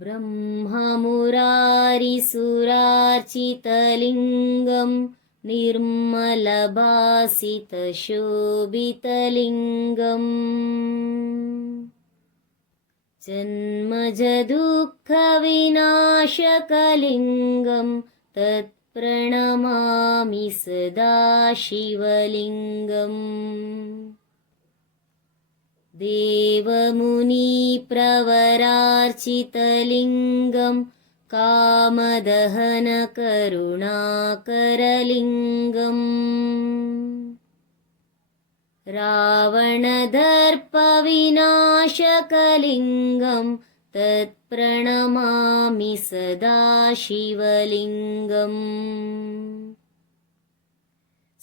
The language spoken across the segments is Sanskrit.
ब्रह्ममुरारिसुरार्चितलिङ्गं निर्मलभासितशोभितलिङ्गम्। जन्मजदुःखविनाशकलिङ्गं तत्प्रणमामि सदा शिवलिङ्गम् देवमुनिप्रवरार्चितलिङ्गं कामदहनकरुणाकरलिङ्गम्। रावणदर्पविनाशकलिङ्गं तत्प्रणमामि सदा शिवलिङ्गम्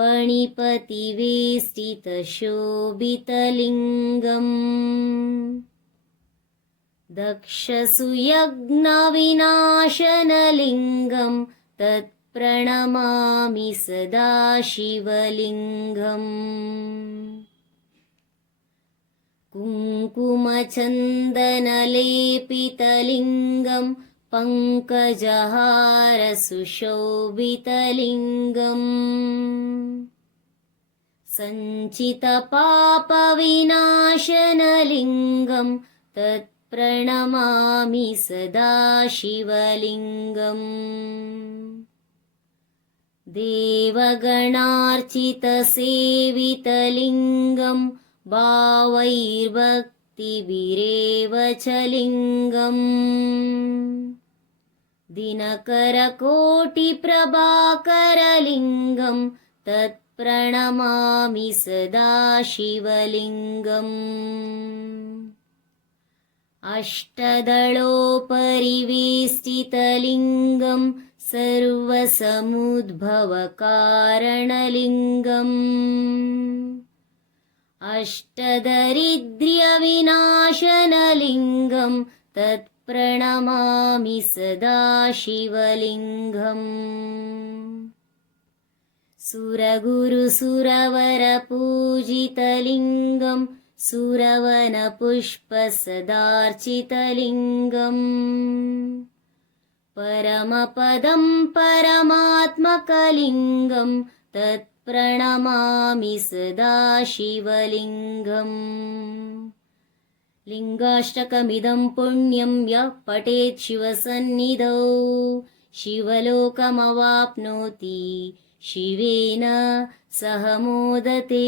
पणिपतिवेष्टितशोभितलिङ्गम्। दक्षसुयज्ञविनाशनलिङ्गं तत्प्रणमामि सदा शिवलिङ्गम्। कुङ्कुमचन्दनलेपितलिङ्गं पङ्कजहारसुशोभितलिङ्गम्। सञ्चितपापविनाशनलिङ्गं तत्प्रणमामि सदा शिवलिङ्गम् देवगणार्चितसेवितलिङ्गं भावैर्भक्तिभिरेव च लिङ्गम् दिनकरकोटिप्रभाकरलिङ्गं तत्प्रणमामि सदा शिवलिङ्गम् अष्टदळोपरिवेष्टितलिङ्गं सर्वसमुद्भवकारणलिङ्गम्। अष्टदरिद्र्यविनाशनलिङ्गं तत्प्रणमामि सदा शिवलिङ्गम्। सुरगुरुसुरवरपूजितलिङ्गं सुरवनपुष्पसदार्चितलिङ्गम् परमपदं परमात्मकलिङ्गं तत्प्रणमामि सदा शिवलिङ्गम् लिङ्गाष्टकमिदं पुण्यं यः पठेत् शिवसन्निधौ। शिवलोकमवाप्नोति शिवेन सह मोदते